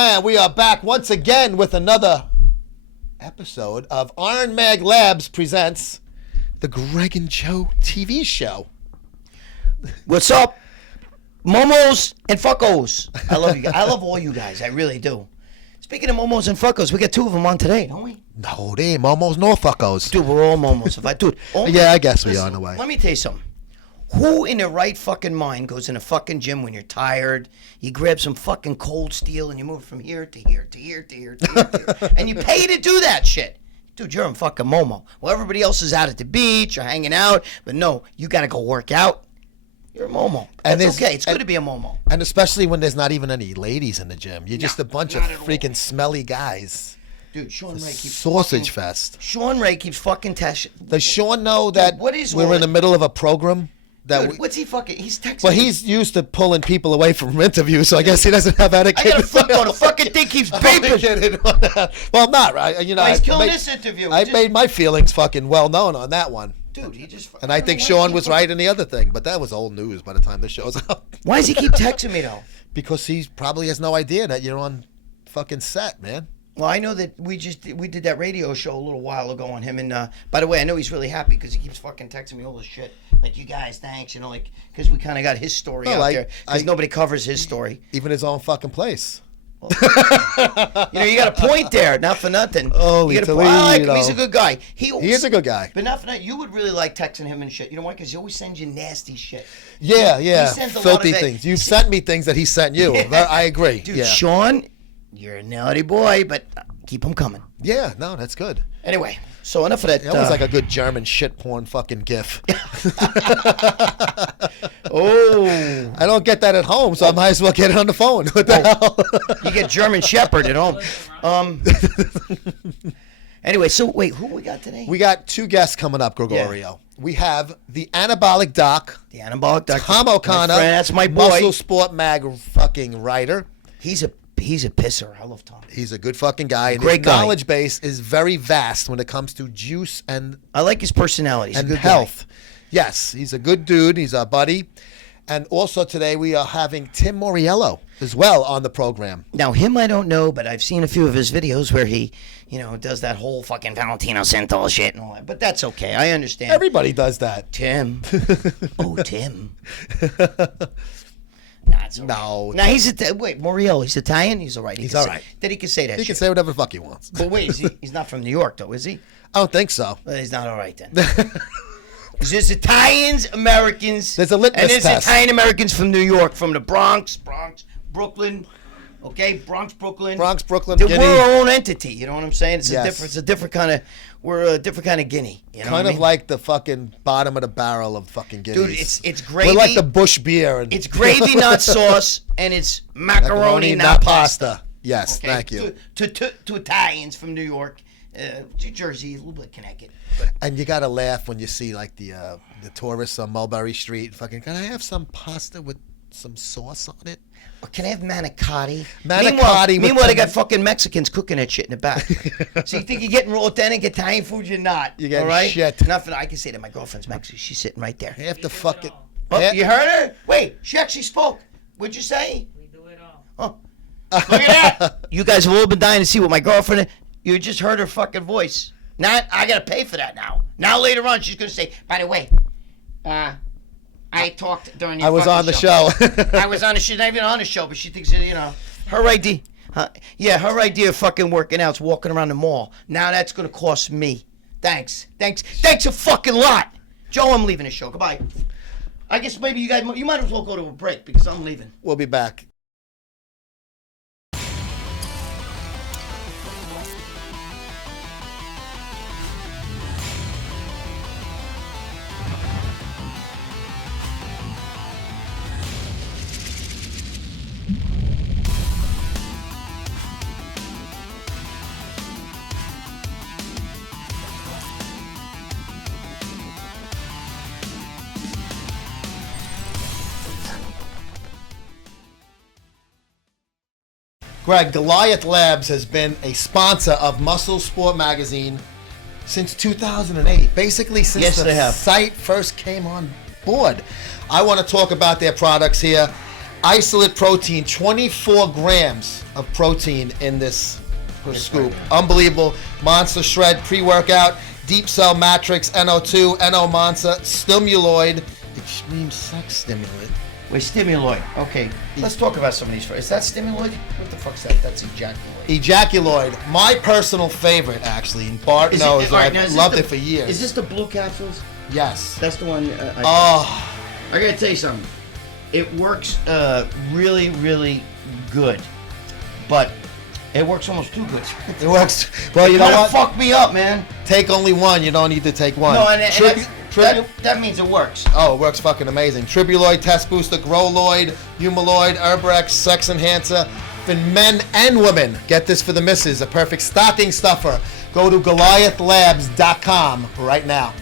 And we are back once again with another episode of Iron Mag Labs presents the Gregg and Joe TV show. What's up, momos and fuckos? I love you guys. I love all you guys. I really do. Speaking of momos and fuckos, we got two of them on today, don't we? No, they ain't momos nor fuckos. Dude, we're all momos. Yeah, I guess we are in a way. Let me tell you something. Who in their right fucking mind goes in a fucking gym when you're tired, you grab some fucking cold steel and you move from here to here to here to here to here to here, and you pay to do that shit? Dude, you're a fucking momo. Well, everybody else is out at the beach or hanging out, but no, you gotta go work out. You're a momo. And it's okay. It's good to be a momo. And especially when there's not even any ladies in the gym. You're just a bunch of freaking smelly guys. Dude, Sean Ray keeps sausage fest. Sean Ray keeps fucking testing. Does Sean know that we're in the middle of a program? Dude, what's he fucking? He's texting. Well, he's used to pulling people away from interviews, so I guess he doesn't have etiquette. I got a flip on. The fucking thing keeps beeping. Well, I'm not right. You know, he's killing this interview. I made my feelings fucking well known on that one. Dude, he just. And I think Sean was right in the other thing, but that was old news by the time this show's up. Why does he keep texting me though? Because he probably has no idea that you're on fucking set, man. Well, I know that we did that radio show a little while ago on him, and by the way, I know he's really happy because he keeps fucking texting me all this shit, like, you guys, thanks, you know, like, because we kind of got his story out there, because nobody covers his story. Even his own fucking place. Well, you know, you got a point there, not for nothing. Oh, I like him. He's a good guy. He is a good guy. But not for nothing. You would really like texting him and shit. You know why? Because he always sends you nasty shit. Yeah. He sends a filthy lot of things. You've sent me things that he sent you. Yeah. I agree. Dude, Sean, you're a naughty boy, but keep them coming. Yeah, no, that's good. Anyway, so enough of that. That was like a good German shit porn fucking gif. Oh. I don't get that at home, so I might as well get it on the phone. What the hell? You get German Shepherd at home. Anyway, so wait, who we got today? We got two guests coming up, Gregorio. Yeah. We have the Anabolic Doc. The Anabolic Doc. Tom O'Connor. That's my boy. Muscle Sport Mag fucking writer. He's a pisser. I love Tom. He's a good fucking guy. And Great his knowledge base is very vast when it comes to juice and I like his personality. He's and a good health. Guy. Yes, he's a good dude. He's our buddy. And also today we are having Tim Muriello as well on the program. Now him I don't know, but I've seen a few of his videos where he, you know, does that whole fucking Valentino Santal shit and all that. But that's okay. I understand. Everybody does that. Tim. Oh, Tim. Nah, it's all right. No. Now wait, Muriello, he's Italian? He's all right. He's all right. That he can say that He shit. can say whatever the fuck he wants. But wait, he's not from New York, though, is he? I don't think so. Well, he's not all right, then. There's Italians, Americans. There's a litmus and there's test. Italian Americans from New York, from the Bronx, Brooklyn. Okay, Bronx, Brooklyn. Guinea. We're our own entity, you know what I'm saying? Yes. We're a different kind of Guinea. You know kind what of like the fucking bottom of the barrel of fucking Guineas. Dude, it's gravy. We're like the Bush beer. It's gravy, not sauce, and it's macaroni, not pasta. Yes, okay? Thank you. To Italians from New York, New Jersey, a little bit Connecticut. And you gotta laugh when you see like the tourists on Mulberry Street. Fucking, can I have some pasta with some sauce on it? Or can I have manicotti? Meanwhile, they got fucking Mexicans cooking that shit in the back. So you think you're getting authentic Italian food? You're not. You're getting all right? shit. Nothing. I can say that my girlfriend's Mexican. She's sitting right there. Half the fucking. Oh, you heard her? Wait, she actually spoke. What'd you say? We do it all. Oh, look at that! You guys have all been dying to see what my girlfriend. You just heard her fucking voice. Now I gotta pay for that now. Now later on she's gonna say, by the way, I talked during your I was on the show. I was on the show. Not even on the show, but she thinks, you know, her idea. Her idea of fucking working out is walking around the mall. Now that's gonna cost me. Thanks a fucking lot. Joe, I'm leaving the show. Goodbye. I guess maybe you might as well go to a break because I'm leaving. We'll be back. Greg, Goliath Labs has been a sponsor of Muscle Sport Magazine since 2008. Basically since the site first came on board. I want to talk about their products here. isolate protein, 24 grams of protein in this scoop. Unbelievable. Monster Shred pre-workout, Deep Cell Matrix, NO2, NO Monster, Stimuloid, Extreme Sex Stimulant. Wait, Stimuloid. Okay, let's talk about some of these first. Is that Stimuloid? What the fuck's that? That's Ejaculoid. Ejaculoid, my personal favorite, actually. And Bart knows I've loved it for years. Is this the blue capsules? Yes. That's the one. I gotta tell you something. It works really, really good, but it works almost too good. It works. Well, you know what? Fuck me up, man. Take only one. You don't need to take one. No, that means it works. Oh, it works fucking amazing. Tribuloid, Test Booster, Growloid, Humaloid, Herbrex, Sex Enhancer, for men and women. Get this for the missus, a perfect stocking stuffer. Go to GoliathLabs.com right now.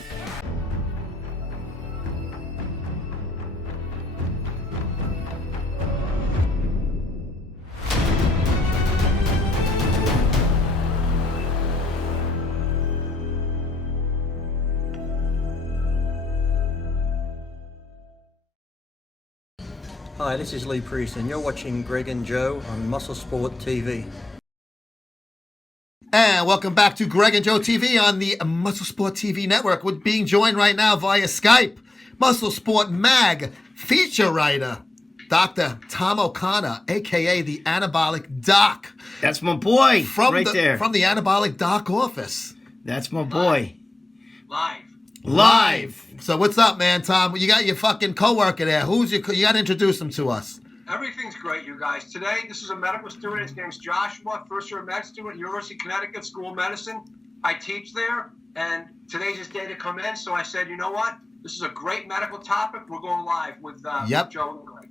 Hi, this is Lee Priest, and you're watching Gregg and Joe on Muscle Sport TV. And welcome back to Gregg and Joe TV on the Muscle Sport TV network. We're being joined right now via Skype. Muscle Sport Mag feature writer, Dr. Tom O'Connor, a.k.a. the Anabolic Doc. That's my boy, there. From the Anabolic Doc office. That's my boy. Live. So what's up, man, Tom? You got your fucking coworker there. You got to introduce him to us. Everything's great, you guys. Today, this is a medical student. His name's Joshua, first-year med student, University of Connecticut School of Medicine. I teach there, and today's his day to come in. So I said, you know what? This is a great medical topic. We're going live with Joe and Gregg.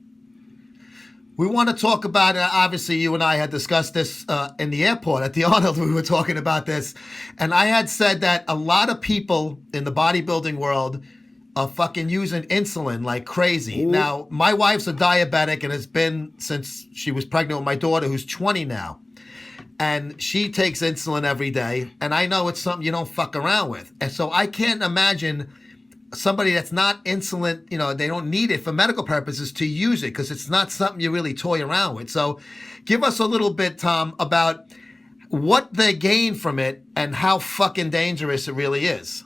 We want to talk about, obviously, you and I had discussed this in the airport at the Arnold. We were talking about this. And I had said that a lot of people in the bodybuilding world are fucking using insulin like crazy. Ooh. Now, my wife's a diabetic and has been since she was pregnant with my daughter, who's 20 now. And she takes insulin every day. And I know it's something you don't fuck around with. And so I can't imagine somebody that's not insulin, they don't need it for medical purposes to use it because it's not something you really toy around with. So give us a little bit, Tom, about what they gain from it and how fucking dangerous it really is.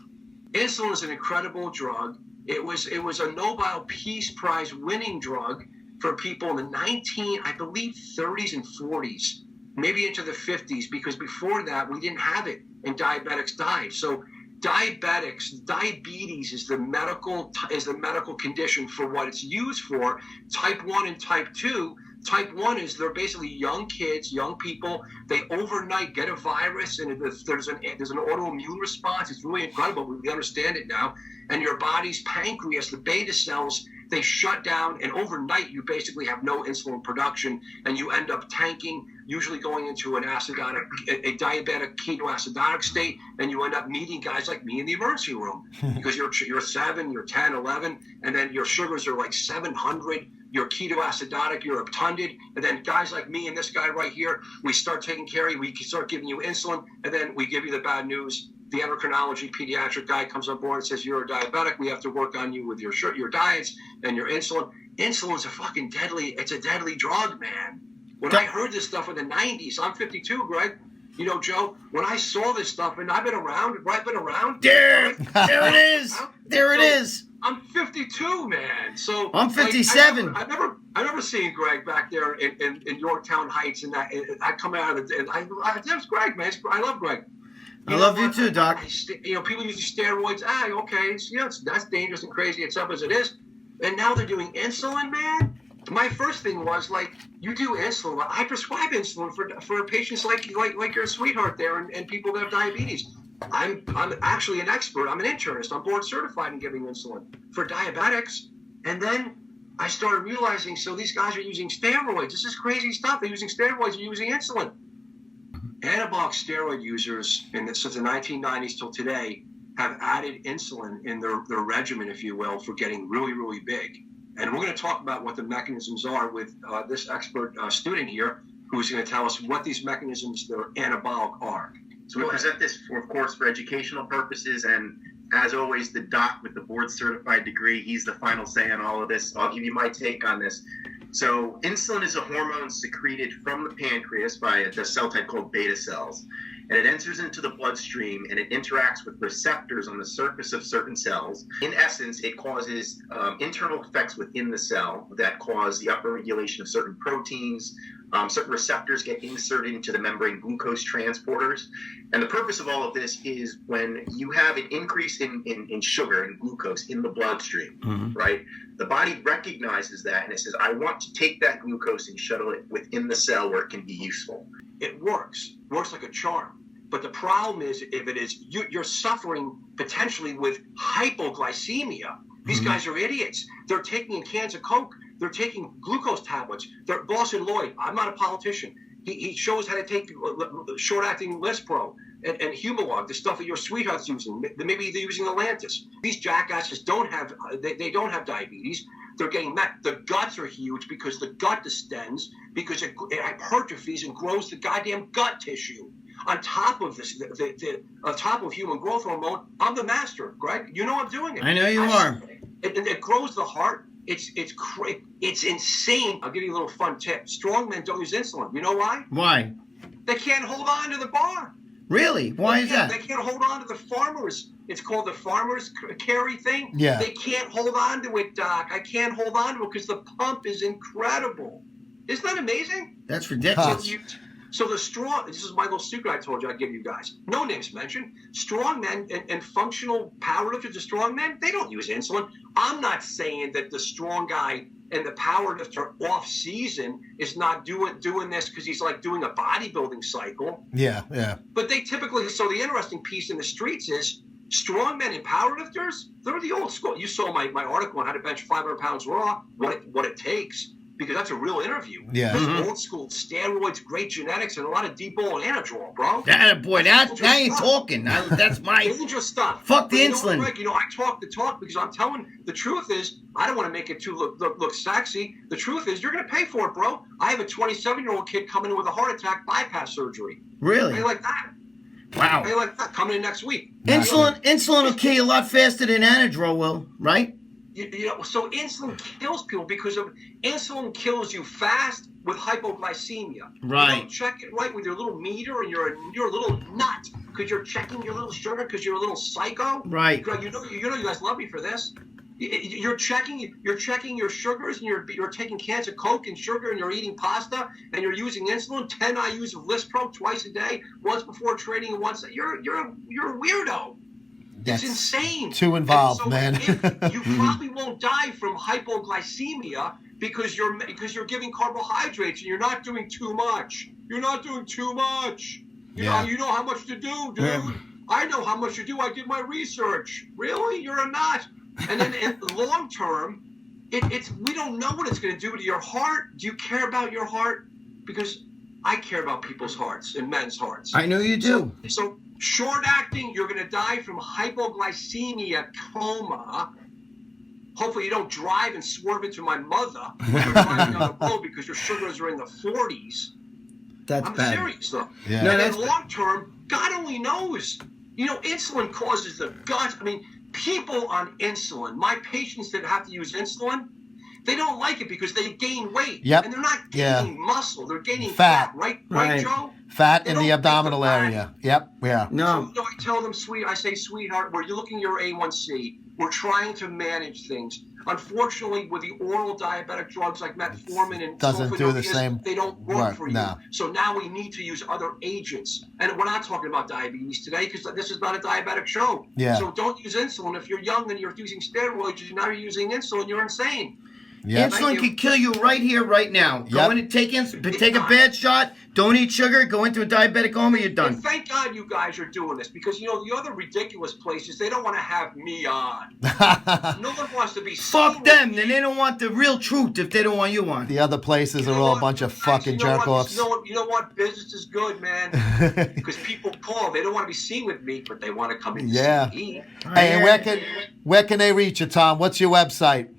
Insulin is an incredible drug. It was a Nobel Peace Prize winning drug for people in the 30s and 40s, maybe into the 50s, because before that we didn't have it and diabetics died. So diabetes is the medical condition for what it's used for. Type 1 and type 2. Type 1 is they're basically young kids, young people. They overnight get a virus, and there's an autoimmune response. It's really incredible. We understand it now. And your body's pancreas, the beta cells, they shut down, and overnight you basically have no insulin production, and you end up tanking, usually going into a diabetic ketoacidotic state, and you end up meeting guys like me in the emergency room because you're 7, you're 10, 11, and then your sugars are like 700. You're ketoacidotic, you're obtunded, and then guys like me and this guy right here, we start taking care of you, we start giving you insulin, and then we give you the bad news. The endocrinology pediatric guy comes on board and says, you're a diabetic, we have to work on you with your diets and your insulin. Insulin's it's a deadly drug, man. When I heard this stuff in the 90s, I'm 52, Gregg. Joe, when I saw this stuff, and I've been around. There it is. I'm 52, man. So I'm 57. I never seen Gregg back there in Yorktown Heights, and that I come out of it. That's Gregg, man. I love Gregg. I love you too, Doc. People using steroids. Okay, that's dangerous and crazy. It's up as it is. And now they're doing insulin, man. My first thing was like, you do insulin. I prescribe insulin for patients like your sweetheart there and people that have diabetes. I'm actually an expert. I'm an internist. I'm board certified in giving insulin for diabetics. And then I started realizing, so these guys are using steroids. This is crazy stuff. They're using steroids. They're using insulin. Anabolic steroid users since the 1990s till today have added insulin in their regimen, if you will, for getting really, really big. And we're going to talk about what the mechanisms are with this expert student here who's going to tell us what these mechanisms that are anabolic are. So we present this, of course, for educational purposes, and as always, the doc with the board-certified degree, he's the final say on all of this. I'll give you my take on this. So insulin is a hormone secreted from the pancreas by a cell type called beta cells. And it enters into the bloodstream and it interacts with receptors on the surface of certain cells. In essence, it causes internal effects within the cell that cause the upregulation of certain proteins. Certain receptors get inserted into the membrane glucose transporters. And the purpose of all of this is when you have an increase in sugar and glucose in the bloodstream, right? The body recognizes that and it says, I want to take that glucose and shuttle it within the cell where it can be useful. It works like a charm. But the problem is, if it is, you're suffering potentially with hypoglycemia. These guys are idiots. They're taking cans of Coke. They're taking glucose tablets. They're Boston Lloyd. I'm not a politician. He shows how to take short-acting Lispro and Humalog, the stuff that your sweetheart's using. Maybe they're using Atlantis. These jackasses don't have diabetes. They're getting met. The guts are huge because the gut distends, because it hypertrophies and grows the goddamn gut tissue. On top of this, on top of human growth hormone, I'm the master, Greg. You know I'm doing it. I know you are. It grows the heart. It's insane. I'll give you a little fun tip. Strong men don't use insulin. You know why? Why? They can't hold on to the bar. Really? Why is that? They can't hold on to the farmers. It's called the farmers carry thing. Yeah. They can't hold on to it, Doc. I can't hold on to it because the pump is incredible. Isn't that amazing? That's ridiculous. So the strong, this is my little secret I told you I'd give you guys. No names mentioned. Strong men and functional powerlifters, the strong men, they don't use insulin. I'm not saying that the strong guy and the powerlifter off season is not doing this because he's like doing a bodybuilding cycle. Yeah. But they typically, so the interesting piece in the streets is strong men and powerlifters, they're the old school. You saw my article on how to bench 500 pounds raw, what it takes. Because that's a real interview. Yeah. That's old school steroids, great genetics, and a lot of depot and anadrol, bro. Boy, now you're talking. That's my. It's just stuff. Fuck the But insulin. Greg, I talk the talk because I'm telling the truth is, I don't want to make it too look sexy. The truth is, you're going to pay for it, bro. I have a 27-year-old kid coming in with a heart attack, bypass surgery. Really? How you like that? Wow. How you like that? Coming in next week. Insulin will kill you a lot faster than Anadrol will, right? So insulin kills people because insulin kills you fast with hypoglycemia. Right. You don't check it right with your little meter, and you're a little nut because you're checking your little sugar because you're a little psycho. Right. Greg, you know you guys love me for this. You're checking your sugars, and you're taking cans of Coke and sugar, and you're eating pasta, and you're using insulin, 10 IUs of Lispro twice a day, once before training and once. You're a weirdo. It's insane. Too involved, so man. You probably won't die from hypoglycemia because you're giving carbohydrates and you're not doing too much. You're not doing too much. You know how much to do, dude. Yeah. I know how much to do. I did my research. Really? You're a nut. And then in the long term, we don't know what it's going to do to your heart. Do you care about your heart? Because I care about people's hearts and men's hearts. I know you do. So short acting, you're going to die from hypoglycemia coma. Hopefully you don't drive and swerve into my mother when you're driving on the road because your sugars are in the 40s. That's I'm bad. serious though. Yeah. No, And that's in long term, God only knows. Insulin causes the guts. I mean, people on insulin, my patients that have to use insulin, they don't like it because they gain weight. Yep. And they're not gaining muscle. They're gaining Fat. fat. Right, Right. Joe? Fat They in don't the like abdominal the fat. area. Yep. Yeah. No. So, I tell them, sweetheart, we're looking at your A1C. We're trying to manage things. Unfortunately, with the oral diabetic drugs like metformin and Doesn't do the sulfonylureas, same they don't work work, for you. no. So now we need to use other agents. And we're not talking about diabetes today because this is not a diabetic show. Yeah. So don't use insulin. If you're young and you're using steroids and now you're using insulin, you're insane. Yep. Insulin can kill you right here, right now. Go Yep. in and take a bad shot. Don't eat sugar. Go into a diabetic coma. You're done. And thank God you guys are doing this because, the other ridiculous places, they don't want to have me on. No one wants to be Fuck seen them. with Then me. they don't want the real truth if they don't want you on. The other places You are know all a what? bunch of Guys, fucking you know what? jerk-offs. You know what? Business is good, man. Because people call. They don't want to be seen with me, but they want to come in and Yeah. see me. Hey, and where can they reach you, Tom? What's your website?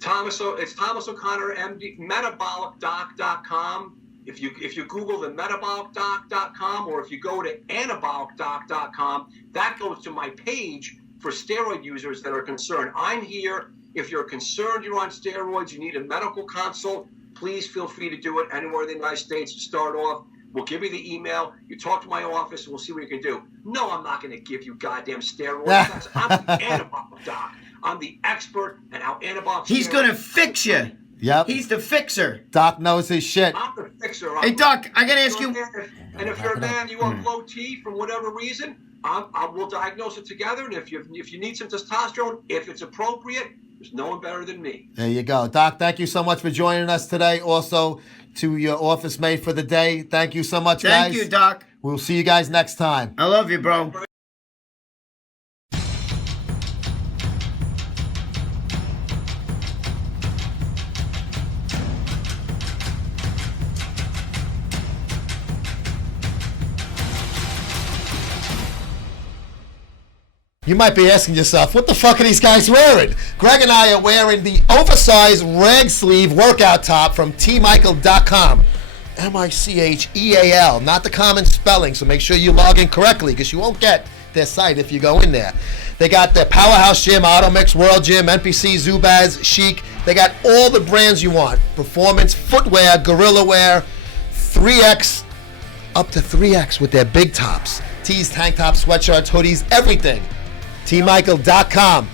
It's Thomas O'Connor, MD, metabolicdoc.com. If you Google the metabolicdoc.com or if you go to anabolicdoc.com, that goes to my page for steroid users that are concerned. I'm here. If you're concerned you're on steroids, you need a medical consult, please feel free to do it anywhere in the United States to start off. We'll give you the email. You talk to my office, and we'll see what you can do. No, I'm not going to give you goddamn steroids. I'm the antibiotic doc. I'm the expert in how antibiotics. He's going to fix you. Yep. He's the fixer. Doc knows his shit. I'm the fixer. Hey, Doc, I got to ask you. And if you're a man, you want low T for whatever reason, we'll diagnose it together. And if you need some testosterone, if it's appropriate, there's no one better than me. There you go. Doc, thank you so much for joining us today. Also, to your office mate for the day, thank you so much, guys. Thank you, Doc. We'll see you guys next time. I love you, bro. You might be asking yourself, what the fuck are these guys wearing? Greg and I are wearing the oversized rag sleeve workout top from tmichael.com. Micheal, not the common spelling, so make sure you log in correctly because you won't get their site if you go in there. They got the Powerhouse Gym, Automix, World Gym, NPC, Zubaz, Chic. They got all the brands you want. Performance, footwear, gorilla wear, 3X, up to 3X with their big tops. Tees, tank tops, sweatshirts, hoodies, everything. tmichael.com.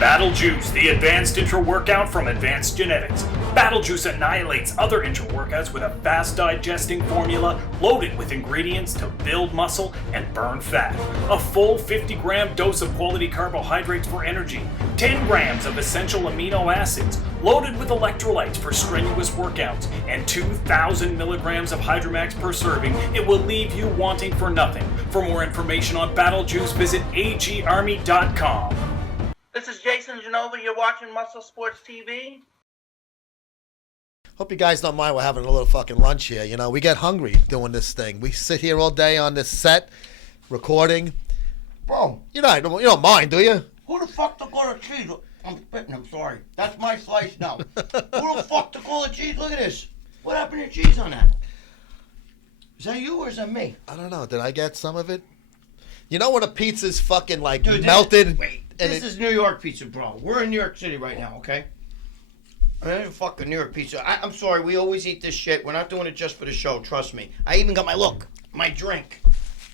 Battle Juice, the advanced intra-workout from Advanced Genetics. Battle Juice annihilates other intra-workouts with a fast-digesting formula loaded with ingredients to build muscle and burn fat. A full 50-gram dose of quality carbohydrates for energy, 10 grams of essential amino acids, loaded with electrolytes for strenuous workouts, and 2,000 milligrams of Hydromax per serving. It will leave you wanting for nothing. For more information on Battle Juice, visit agarmy.com. This is Jason Genova. You're watching Muscle Sports TV. Hope you guys don't mind we're having a little fucking lunch here. You know, we get hungry doing this thing. We sit here all day on this set, recording. Bro, You don't mind, do you? who the fuck took all the cheese? I'm spitting, I'm sorry. That's my slice now. Who the fuck took all the cheese? Look at this. What happened to cheese on that? Is that you or is that me? I don't know. Did I get some of it? You know when a pizza's fucking like Dude, melted? This is New York pizza, bro. We're in New York City right now, okay? This is fucking New York pizza. I'm sorry, we always eat this shit. We're not doing it just for the show, trust me. I even got my drink.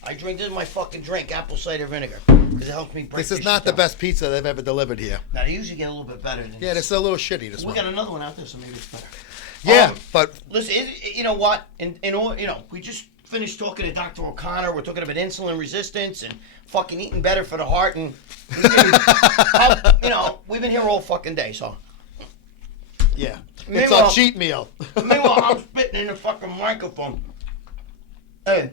This is my fucking drink, apple cider vinegar. Because it helps me break This is not the best pizza they've ever delivered here. Now, they usually get a little bit better than Yeah, this. it's a little shitty, this We one. got another one out there, so maybe it's better. Yeah, but Listen, you know what? We just finished talking to Dr. O'Connor. We're talking about insulin resistance and fucking eating better for the heart. And, we've been here all fucking day, so. yeah, it's Meanwhile- a cheat meal. Meanwhile, I'm spitting in the fucking microphone. Hey,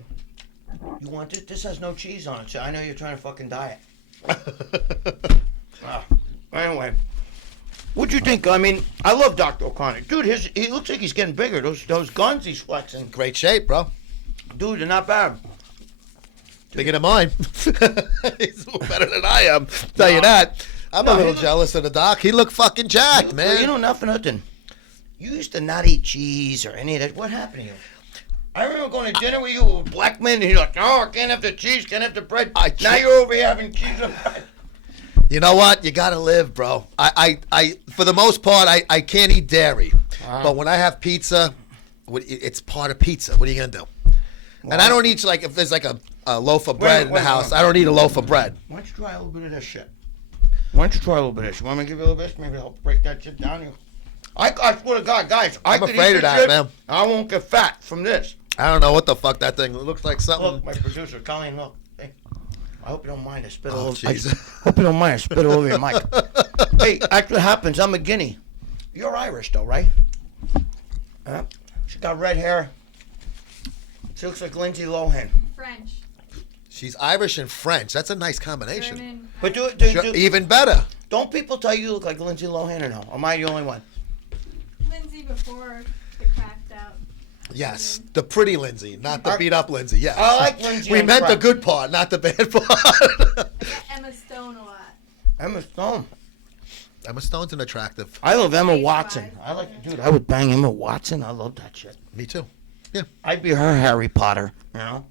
you want this? This has no cheese on it, so I know you're trying to fucking diet. Anyway, what'd you think? I mean, I love Dr. O'Connor. Dude, he looks like he's getting bigger. Those guns he's flexing. Great shape, bro. Dude, they're not bad. Bigger than mine. He's better than I am. Tell you that. I'm a little jealous of the doc. He looked fucking jacked, man. You know, nothing. You used to not eat cheese or any of that. What happened to you? I remember going to dinner with you with black men, and you're like, "Oh, I can't have the cheese, can't have the bread." Now you're over here having cheese and bread. You know what? You gotta live, bro. I for the most part, I can't eat dairy, but when I have pizza, it's part of pizza. What are you gonna do? And I don't eat like if there's like a loaf of bread in the house. I don't eat a loaf of bread. Why don't you try a little bit of this shit? Why don't you try a little bit of this? You want me to give you a little bit of this? Maybe I'll break that shit down here. I swear to God, guys, I'm afraid of that, man. I won't get fat from this. I don't know what the fuck that thing looks like. Something. Look, my producer, Colleen, look. Hey, I hope you don't mind. I spit all over. jeez. Hope you don't mind. I spit all over your mic. Hey, that's what happens. I'm a guinea. You're Irish, though, right? She got red hair. She looks like Lindsay Lohan. French. She's Irish and French. That's a nice combination. German. But Even better. don't people tell you look like Lindsay Lohan or no? Or am I the only one? Lindsay before the cracked out. Yes, the pretty Lindsay, not the beat up Lindsay. Yes. I like Lindsay. We on meant the front. good part, not the bad part. I get Emma Stone a lot. Emma Stone. Emma Stone's an attractive. I love Emma Age-wise. Watson. Dude, I would bang Emma Watson. I love that shit. Me too. Yeah. I'd be her Harry Potter, you know?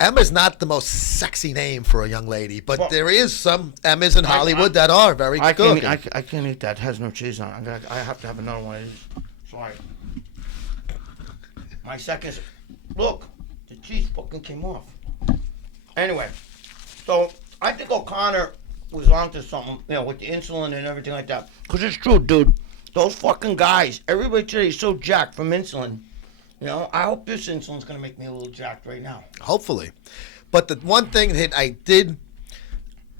Emma's not the most sexy name for a young lady, but Well, there is some Emmas in Hollywood that are very I good. can't eat that. It has no cheese on it. I have to have another one of these. Sorry. My second. Look, the cheese fucking came off. Anyway, so I think O'Connor was onto something, you know, with the insulin and everything like that. Because it's true, dude. Those fucking guys, everybody today is so jacked from insulin. You know, I hope this insulin's going to make me a little jacked right now. Hopefully. But the one thing that I did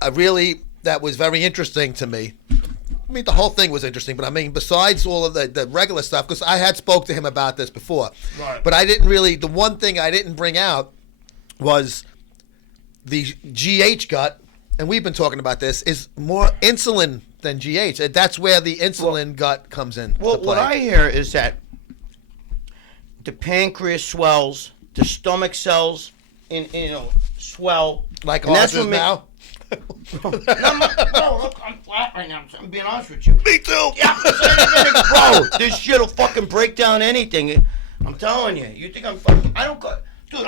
that was very interesting to me, I mean, the whole thing was interesting, but I mean, besides all of the regular stuff, because I had spoke to him about this before, Right. but I didn't really, the one thing I didn't bring out was the GH gut, and we've been talking about this, is more insulin than GH. And that's where the insulin gut comes in. Well, what I hear is that the pancreas swells, the stomach cells, swell. Like and ours is what now? No, look, I'm flat right now. I'm being honest with you. Me too. Yeah, bro, this shit'll fucking break down anything. I'm telling you. You think I'm fucking? I don't go, dude.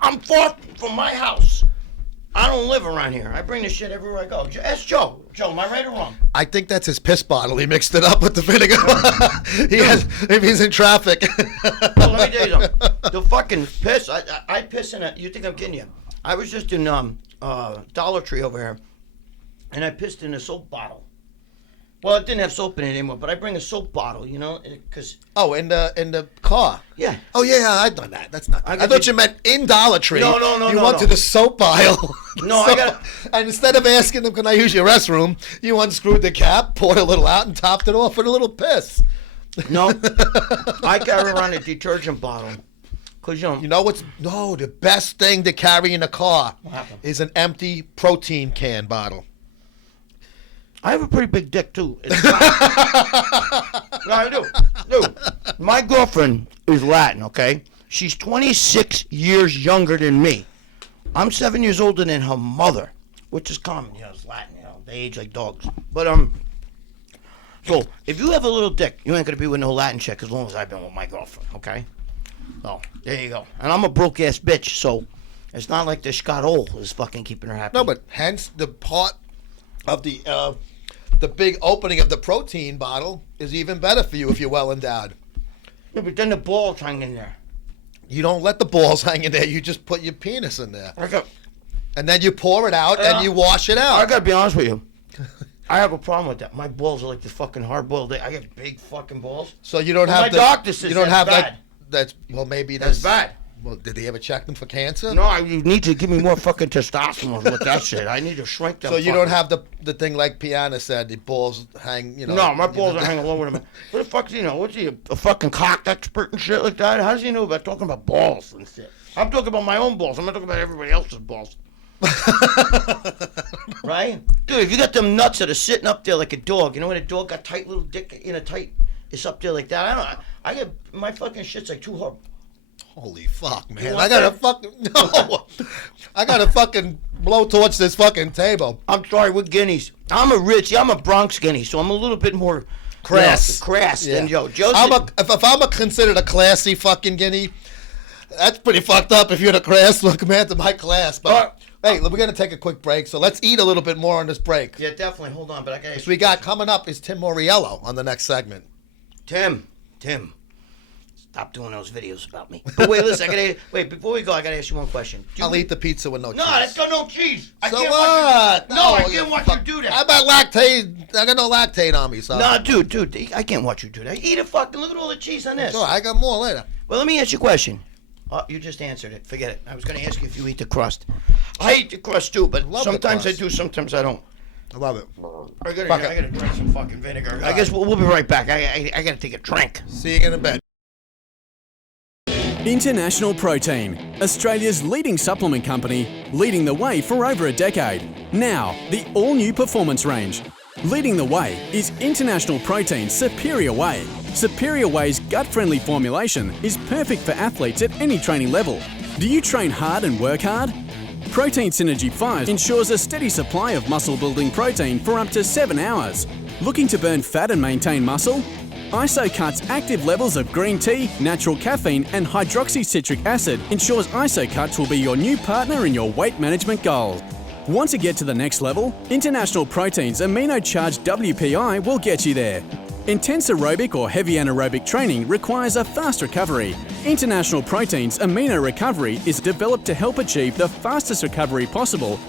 I'm far from my house. I don't live around here. I bring this shit everywhere I go. Ask Joe. Joe, am I right or wrong? I think that's his piss bottle. He mixed it up with the vinegar. If he's in traffic. Well, let me tell you something. The fucking piss. I piss in it. You think I'm kidding you? I was just in Dollar Tree over here, and I pissed in a soap bottle. Well, it didn't have soap in it anymore, but I bring a soap bottle, you know, because. Oh, in the car. Yeah. Oh yeah, I've done that. That's not. I got thought the- you meant in Dollar Tree. No, You went to the soap pile. No, I got. And instead of asking them, "Can I use your restroom?" you unscrewed the cap, poured a little out, and topped it off with a little piss. No, I carry around a detergent bottle, cause You know what's the best thing to carry in a car happened? is an empty protein can bottle. I have a pretty big dick too. No, I do. Dude, my girlfriend is Latin, okay? She's 26 years younger than me. I'm 7 years older than her mother, which is common, you know, it's Latin, you know, they age like dogs. But, so, if you have a little dick, you ain't gonna be with no Latin chick as long as I've been with my girlfriend, okay? So, there you go. And I'm a broke-ass bitch, so it's not like the Scott Ole is fucking keeping her happy. No, but hence the part of the big opening of the protein bottle is even better for you if you're well endowed. Yeah, but then the balls hang in there. You don't let the balls hang in there. You just put your penis in there. Okay. And then you pour it out and you wash it out. I gotta be honest with you. I have a problem with that. My balls are like the fucking hard-boiled egg. I got big fucking balls. So you don't Well, have my doctor says you don't that's have bad. like that's well maybe That's that's bad. Well, did they ever check them for cancer? No, you need to give me more fucking testosterone with that shit. I need to shrink them. So you don't have the thing like Piana said, the balls hang, you know. No, my balls are hanging lower than me. What the fuck, you know, what's he, a fucking cock expert and shit like that? How does he know about talking about balls and shit? I'm talking about my own balls. I'm not talking about everybody else's balls. Right? Dude, if you got them nuts that are sitting up there like a dog, you know when a dog got tight little dick in a tight, it's up there like that. I get, my fucking shit's like too hard. Holy fuck, man! want I gotta that? fucking no. I gotta fucking blow torch this fucking table. I'm sorry, we're guineas. I'm a Bronx guinea, so I'm a little bit more Crass. crass than Joe. Joe's if I'm considered a classy fucking guinea, that's pretty fucked up. If you're the crass, compared to my class. But hey, we're gonna take a quick break, so let's eat a little bit more on this break. Yeah, definitely. Hold on, but I got. We got coming up is Tim Muriello on the next segment. Tim. Stop doing those videos about me. But wait, listen, before we go, I gotta ask you one question. I'll eat the pizza with no cheese. No, that's got no cheese. I So can't what? watch you. No, I can't watch you do that. How about lactate? I got no lactate on me, so. No, dude, I can't watch you do that. Eat a fucking, look at all the cheese on this. Sure, I got more later. Well, let me ask you a question. Oh, you just answered it. Forget it. I was gonna ask you if you eat the crust. I eat the crust too, but Love the sometimes I crust. do, sometimes I don't. I love it. I gotta drink some fucking vinegar. I guess we'll be right back. I gotta take a drink. See you in a bit. International Protein, Australia's leading supplement company, leading the way for over a decade. Now, the all-new performance range. Leading the way is International Protein's Superior Whey. Superior Whey's gut-friendly formulation is perfect for athletes at any training level. Do you train hard and work hard? Protein Synergy 5 ensures a steady supply of muscle-building protein for up to 7 hours. Looking to burn fat and maintain muscle? IsoCut's active levels of green tea, natural caffeine and hydroxycitric acid ensures IsoCuts will be your new partner in your weight management goals. Want to get to the next level? International Protein's amino-charged WPI will get you there. Intense aerobic or heavy anaerobic training requires a fast recovery. International Protein's Amino Recovery is developed to help achieve the fastest recovery possible.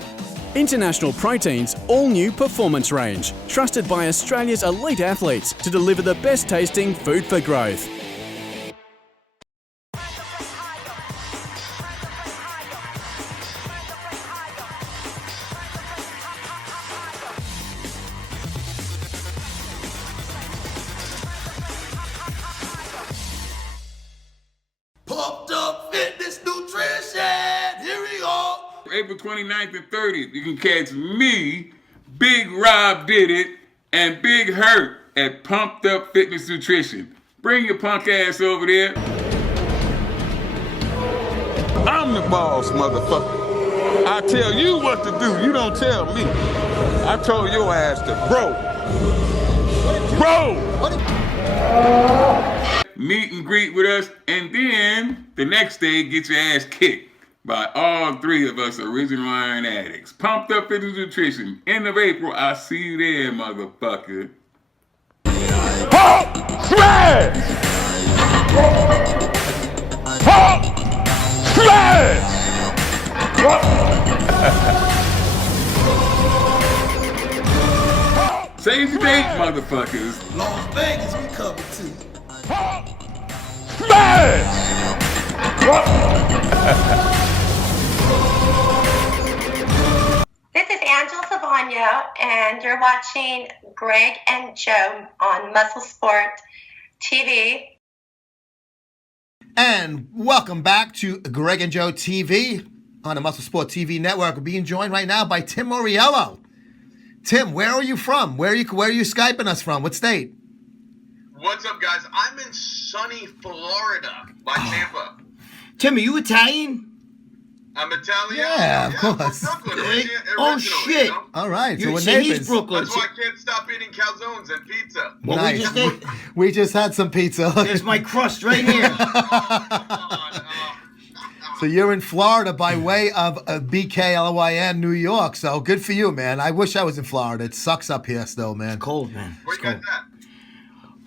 International Protein's all-new performance range, trusted by Australia's elite athletes to deliver the best tasting food for growth. Pumped Up Fitness Nutrition. Here we go. April 29th and 30th, you can catch me, Big Rob Did It, and Big Hurt at Pumped Up Fitness Nutrition. Bring your punk ass over there. I'm the boss, motherfucker. I tell you what to do, you don't tell me. I told your ass to grow. Meet and greet with us, and then the next day get your ass kicked by all three of us original iron addicts. Pumped Up Fitness Nutrition. End of April, I'll see you there, motherfucker. Hulk smash! Hulk smash! Save the date, motherfuckers. Las Vegas, we coming to. Hulk smash! This is Angela Savagno, and you're watching Gregg and Joe on Muscle Sport TV. And welcome back to Gregg and Joe TV on the Muscle Sport TV network. We're being joined right now by Tim Muriello. Tim, where are you from? Where are you Skyping us from? What state? What's up, guys? I'm in sunny Florida by Tampa. Tim, are you Italian? I'm Italian. Yeah, of course. From Brooklyn, originally, Oh, shit. You know? All right, so You we're see, he's neighbors. Brooklyn. That's why I can't stop eating calzones and pizza. What Nice. we just did? We just had some pizza. There's my crust right here. So you're in Florida by way of BKLYN, New York. So good for you, man. I wish I was in Florida. It sucks up here still, man. Cold, man. Where you guys at?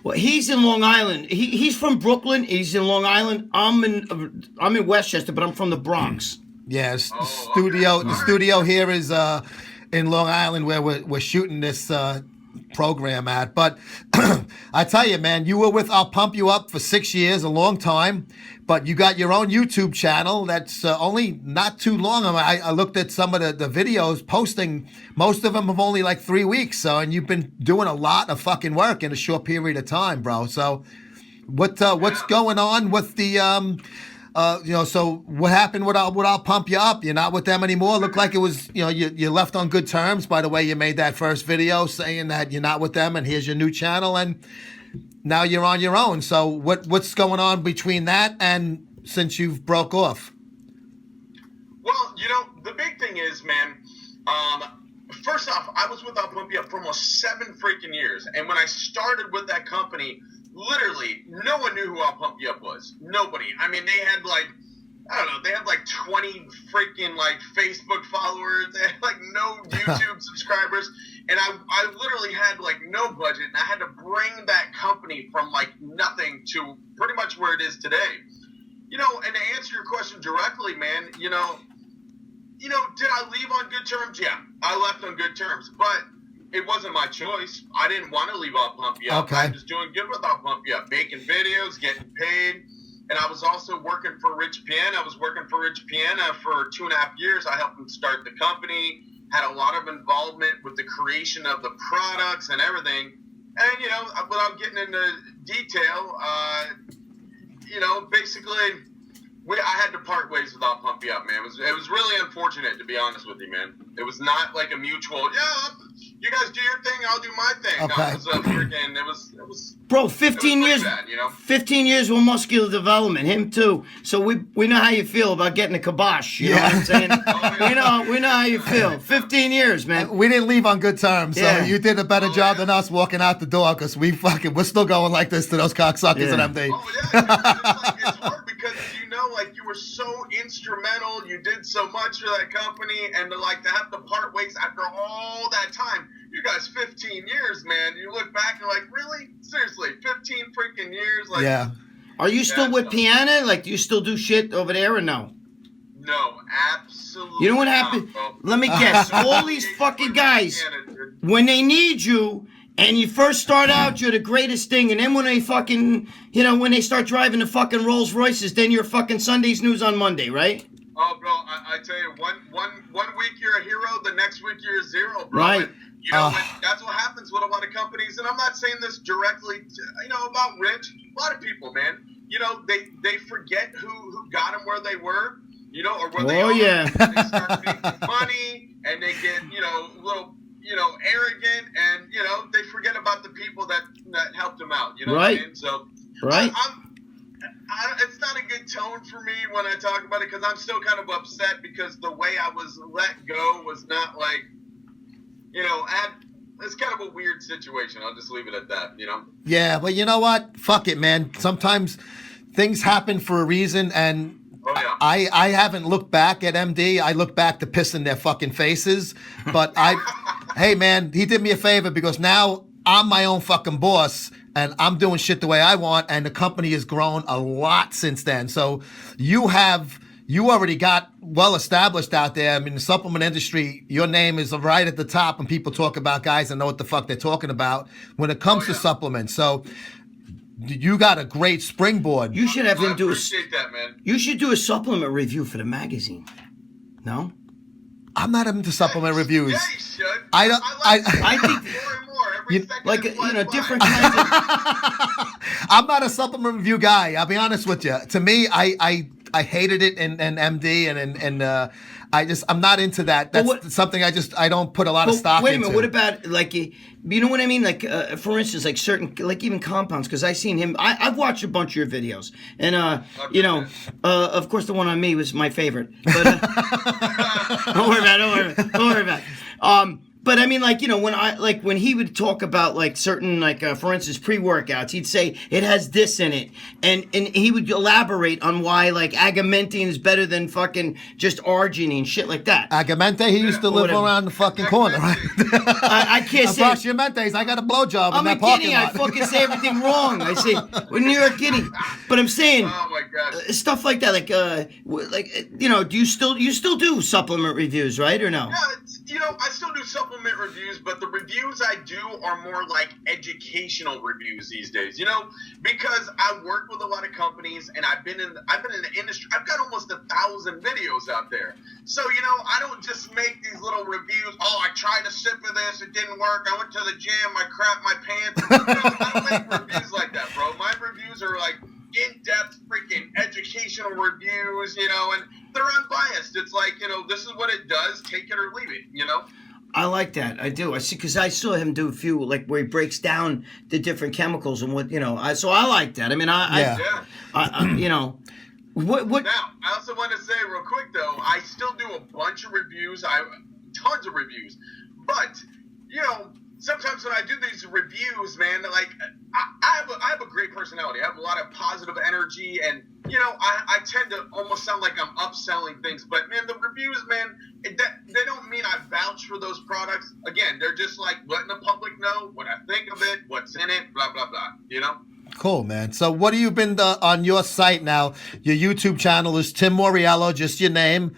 Well, he's in Long Island. He's from Brooklyn. He's in Long Island. I'm in Westchester, but I'm from the Bronx. Yeah, the studio here is in Long Island where we're shooting this program at. But I tell you, man, you were with I'll Pump You Up for 6 years, a long time. But you got your own YouTube channel that's only not too long. I looked at some of the videos posting. Most of them have only like 3 weeks. So, and you've been doing a lot of fucking work in a short period of time, bro. So what's going on with the so what happened with I'll Pump You Up? You're not with them anymore. Looked like it was, you left on good terms by the way you made that first video saying that you're not with them and here's your new channel and now you're on your own. So what's going on between that and since you've broke off? Well, the big thing is, man, first off, I was with I'll Pump You Up for almost 7 freaking years. And when I started with that company, literally, no one knew who I'll Pump You Up was. Nobody. I mean, they had they had 20 freaking Facebook followers. They had no YouTube subscribers. And I literally had no budget. And I had to bring that company from nothing to pretty much where it is today. And to answer your question directly, man, did I leave on good terms? Yeah, I left on good terms. But it wasn't my choice. I didn't want to leave I'll Pump You Up. Okay. I was doing good with I'll Pump You Up, making videos, getting paid. And I was also working for Rich Piana. I was working for Rich Piana for 2.5 years. I helped him start the company, had a lot of involvement with the creation of the products and everything. And, without getting into detail, basically, I had to part ways with I'll Pump You Up, man. It was really unfortunate, to be honest with you, man. It was not like a mutual, You guys do your thing, I'll do my thing. Okay. No, it was Bro, 15 years. bad, you know? 15 years with muscular development. Him too. So we know how you feel about getting a kibosh. You know what I'm saying? we know how you feel. 15 years, man. We didn't leave on good terms, so Yeah. you did a better job than us walking out the door because we're still going like this to those cocksuckers Yeah. at MD. Oh yeah, it's hard because you were so instrumental. You did so much for that company, and to have to part ways after all that time. You guys, 15 years, man. You look back and you're like, really? Seriously, 15 freaking years? Like, Yeah. Are you still with Piana? Like, do you still do shit over there or no? No, absolutely. You know what not, happened? bro. Let me guess. All these fucking guys, when they need you, and you first start out, you're the greatest thing, and then when they fucking, when they start driving the fucking Rolls Royces, then you're fucking Sunday's News on Monday, right? Oh, bro, I tell you, one week you're a hero, the next week you're a zero, bro. Right. And, that's what happens with a lot of companies, and I'm not saying this directly, about Rich. A lot of people, man, they forget who got them where they were, or where they are. Yeah. They start making money, and they get, a little, arrogant, and, they forget about the people that helped them out, you know what I mean? So, right. It's not a good tone for me when I talk about it because I'm still kind of upset because the way I was let go was not like, it's kind of a weird situation. I'll just leave it at that, Yeah, but you know what? Fuck it, man. Sometimes things happen for a reason, and I haven't looked back at MD. I look back to piss in their fucking faces. But hey, man, he did me a favor because now I'm my own fucking boss, and I'm doing shit the way I want, and the company has grown a lot since then. So you already got well established out there. I mean, the supplement industry, your name is right at the top when people talk about guys that know what the fuck they're talking about when it comes to supplements. So you got a great springboard. You should have him do appreciate that, man. You should do a supplement review for the magazine. No? I'm not into supplement reviews. Yeah, you should. I think more and more every second. Different kinds of. I'm not a supplement review guy. I'll be honest with you. To me, I hated it in MD and I'm not into that. That's something I don't put a lot of stock into. Wait a minute. What about you know what I mean? Like for instance, like certain even compounds. Because I seen him. I've watched a bunch of your videos, and of course the one on me was my favorite. But don't worry about it. But I mean, when he would talk about certain for instance pre-workouts, he'd say it has this in it, and he would elaborate on why agamentin is better than fucking just arginine, shit like that. Agamente, he used to live around the fucking corner, right? I can't say. Mentes, I got a blowjob in that I'm parking kidding. lot. I fucking say everything wrong. I say we're New York Kitty, but I'm saying Oh my god. stuff like that. Do you still do supplement reviews, right, or no? Yeah, I still do supplement reviews, but the reviews I do are more like educational reviews these days. Because I work with a lot of companies and I've been in the industry. I've got almost 1,000 videos out there. So I don't just make these little reviews. Oh, I tried a sip of this, it didn't work. I went to the gym, I crapped my pants. I don't make reviews like that, bro. My reviews are in-depth freaking educational reviews, and they're unbiased. It's this is what it does, take it or leave it, I like that. I do. I see, because I saw him do a few where he breaks down the different chemicals and what so I like that. I mean, what? Now, I also want to say real quick though, I still do a bunch of reviews. Tons of reviews, but sometimes when I do these reviews, man, I have a great personality. I have a lot of positive energy, and I tend to almost sound like I'm upselling things. But man, the reviews, man, they don't mean I vouch for those products. Again, they're just letting the public know what I think of it, what's in it, blah blah blah. Cool, man. So what have you been on your site now? Your YouTube channel is Tim Muriello, just your name.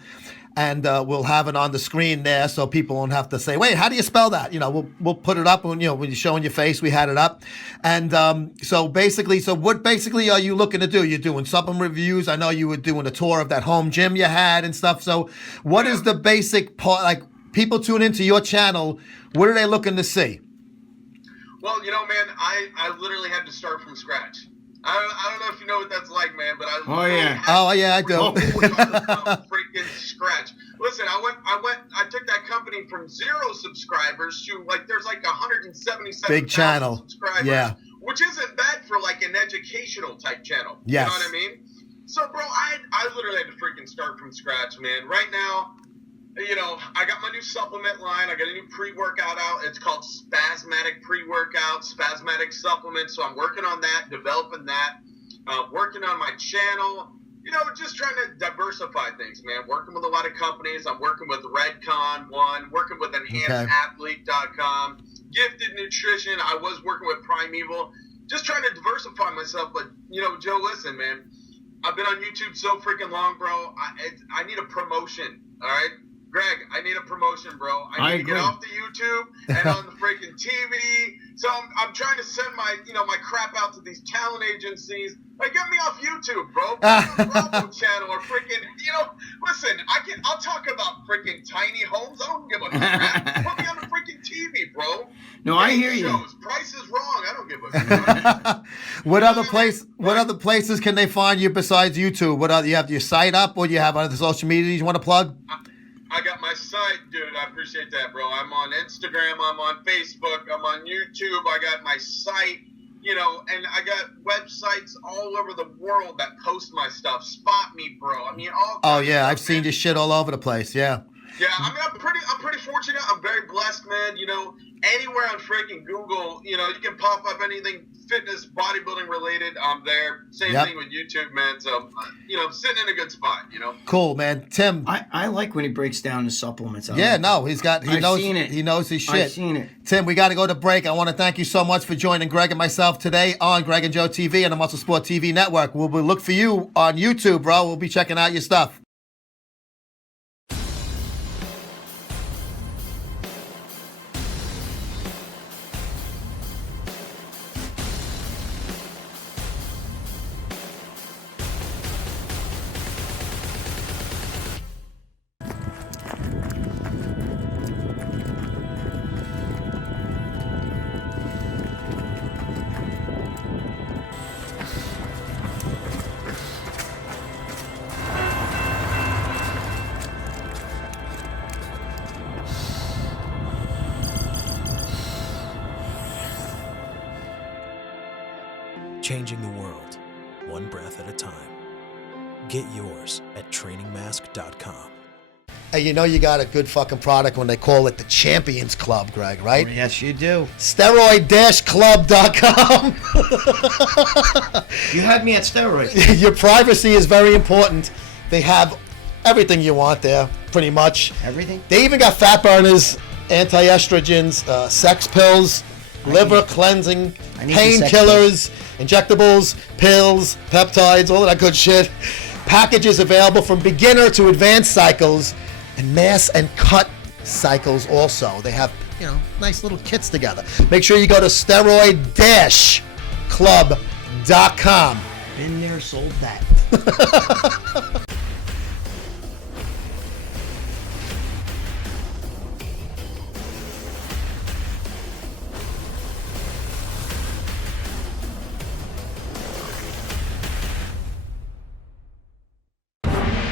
And we'll have it on the screen there so people won't have to say, wait, how do you spell that? We'll put it up when when you're showing your face, we had it up. And so what basically are you looking to do? You're doing supplement reviews. I know you were doing a tour of that home gym you had and stuff. So what is the basic part? People tune into your channel, what are they looking to see? Well, man, I literally had to start from scratch. I don't know if you know what that's like, man, but I Oh yeah, I do. freaking freaking scratch. Listen, I took that company from 0 subscribers to like there's like 177 Big channel. subscribers. Yeah. Which isn't bad for like an educational type channel. Yes. You know what I mean? So, bro, I literally had to freaking start from scratch, man. Right now, you know, I got my new supplement line. I got a new pre-workout out. It's called Spasmatic Pre-Workout, Spasmatic Supplement. So I'm working on that, developing that, working on my channel. You know, just trying to diversify things, man. Working with a lot of companies. I'm working with Redcon One, working with EnhancedAthlete.com, Gifted Nutrition. I was working with Primeval. Just trying to diversify myself. But, you know, Joe, listen, man. I've been on YouTube so freaking long, bro. I need a promotion, all right? Greg, I need a promotion, bro. I need to get off the YouTube and on the freaking TV. So I'm trying to send my crap out to these talent agencies. Like, get me off YouTube, bro. Put me on the Bravo channel or freaking, listen, I'll talk about freaking tiny homes. I don't give a crap. Put me on the freaking TV, bro. No, I hear you. Price is wrong. I don't give a crap. What other places can they find you besides YouTube? What other, you have your site up, or do you have other social media you want to plug? I got my site, dude. I appreciate that, bro. I'm on Instagram. I'm on Facebook. I'm on YouTube. I got my site, and I got websites all over the world that post my stuff. Spot me, bro. I mean, all. Oh yeah, I've seen your shit all over the place. Yeah. Yeah, I mean, I'm pretty fortunate. I'm very blessed, man. Anywhere on freaking Google, you can pop up anything fitness, bodybuilding related. I'm there. Same thing with YouTube, man. So, sitting in a good spot. Cool, man. Tim. I like when he breaks down the supplements. Yeah, no, he knows. Seen it. He knows his shit. I've seen it. Tim, we got to go to break. I want to thank you so much for joining Greg and myself today on Gregg and Joe TV and the Muscle Sport TV Network. We'll look for you on YouTube, bro. We'll be checking out your stuff. Changing the world, one breath at a time. Get yours at trainingmask.com. Hey, you got a good fucking product when they call it the Champions Club, Greg, right? Oh, yes, you do. Steroid-club.com. You had me at steroids. Your privacy is very important. They have everything you want there, pretty much. Everything? They even got fat burners, anti-estrogens, sex pills, liver cleansing, painkillers, injectables, pills, peptides, all of that good shit. Packages available from beginner to advanced cycles and mass and cut cycles also. They have, nice little kits together. Make sure you go to steroid-club.com. Been there, sold that.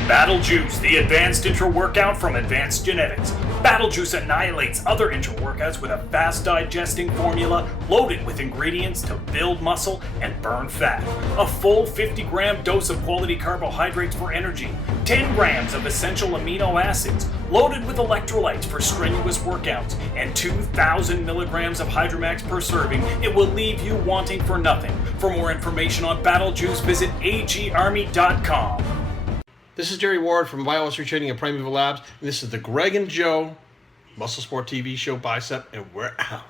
Battle Juice, the advanced intra-workout from Advanced Genetics. Battle Juice annihilates other intra-workouts with a fast-digesting formula loaded with ingredients to build muscle and burn fat. A full 50-gram dose of quality carbohydrates for energy, 10 grams of essential amino acids, loaded with electrolytes for strenuous workouts, and 2,000 milligrams of Hydromax per serving. It will leave you wanting for nothing. For more information on Battle Juice, visit agarmy.com. This is Jerry Ward from Biohazard Training at Primeval Labs, and this is the Gregg and Joe Muscle Sport TV show, Bicep, and we're out.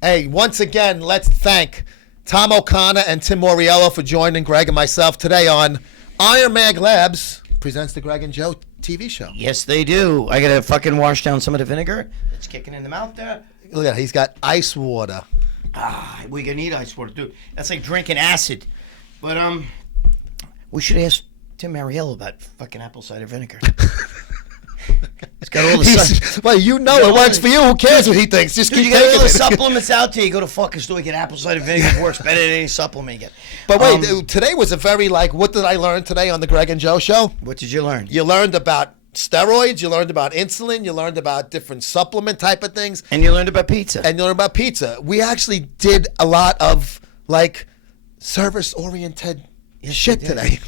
Hey, once again, let's thank Tom O'Connor and Tim Muriello for joining Greg and myself today on Iron Mag Labs presents the Gregg and Joe TV show. Yes, they do. I gotta fucking wash down some of the vinegar. It's kicking in the mouth there. Look at that. He's got ice water. We can need ice water, dude. That's like drinking acid. But we should ask Tim Muriello about fucking apple cider vinegar. It's got all the well, you know it works for you. Who cares what he thinks? Just Dude, keep you got all taking the it. supplements out there. You go to fucking store, you get apple cider vinegar. It works better than any supplement you get. But wait, today was a very what did I learn today on the Gregg and Joe Show? What did you learn? You learned about steroids, you learned about insulin, you learned about different supplement type of things. And you learned about pizza. And you learned about pizza. We actually did a lot of service-oriented shit today.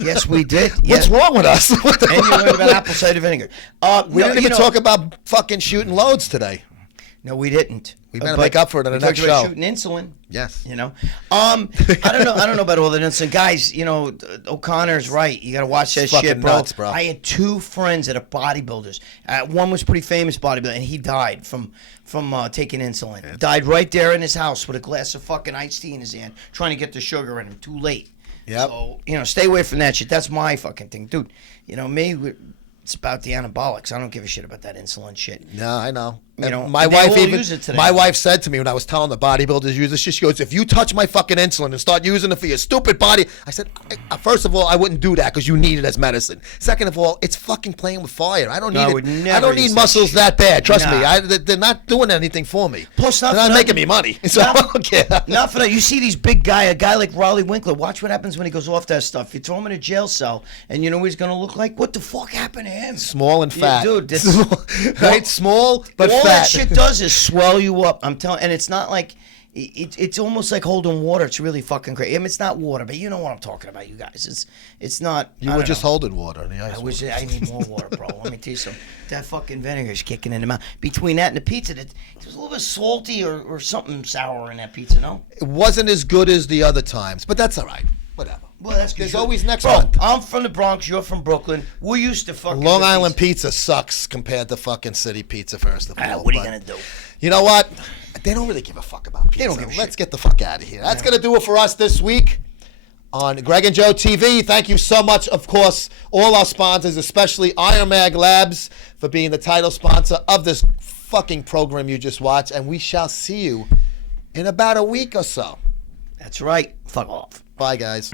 Yes, we did. What's wrong with us? And you learned about apple cider vinegar. We didn't even talk about fucking shooting loads today. No, we didn't. We better make up for it in the next talked about show. shooting insulin. Yes. You know. I don't know about all that insulin. Guys, O'Connor's right. You got to watch that fucking shit, bro. nuts, bro. I had 2 friends that are bodybuilders. One was pretty famous bodybuilder, and he died from taking insulin. Yeah. Died right there in his house with a glass of fucking iced tea in his hand, trying to get the sugar in him. Too late. Yep. So, stay away from that shit. That's my fucking thing. Dude, it's about the anabolics. I don't give a shit about that insulin shit. No, I know. My wife use it today. My wife said to me when I was telling the bodybuilders use this shit, she goes, if you touch my fucking insulin and start using it for your stupid body, I said, first of all, I wouldn't do that because you need it as medicine. Second of all, it's fucking playing with fire. I don't need I don't need muscles that bad. Trust me. They're not doing anything for me. Plus, they're not making me money. So I don't care. Not for that. You see these big a guy like Raleigh Winkler. Watch what happens when he goes off that stuff. You throw him in a jail cell, and you know what he's going to look like? What the fuck happened to him? Small and fat. Yeah, dude. Right? Small but all fat. That shit does is swell you up. I'm telling, and it's not like it's almost like holding water. It's really fucking crazy. I mean, it's not water, but you know what I'm talking about, you guys. It's not. You were just holding water in the ice. I need more water, bro. Let me tell you something. That fucking vinegar is kicking in the mouth. Between that and the pizza, it was a little bit salty or something sour in that pizza. No, it wasn't as good as the other times, but that's all right. Whatever. Well, that's good. There's always next Bro, month. I'm from the Bronx. You're from Brooklyn. We're used to fucking Long Island pizza sucks compared to fucking city pizza. First of all, what are you gonna do? You know what? They don't really give a fuck about pizza. They don't give a shit. Let's get the fuck out of here. That's gonna do it for us this week on Gregg and Joe TV. Thank you so much, of course, all our sponsors, especially Iron Mag Labs, for being the title sponsor of this fucking program you just watched. And we shall see you in about a week or so. That's right. Fuck off. Bye, guys.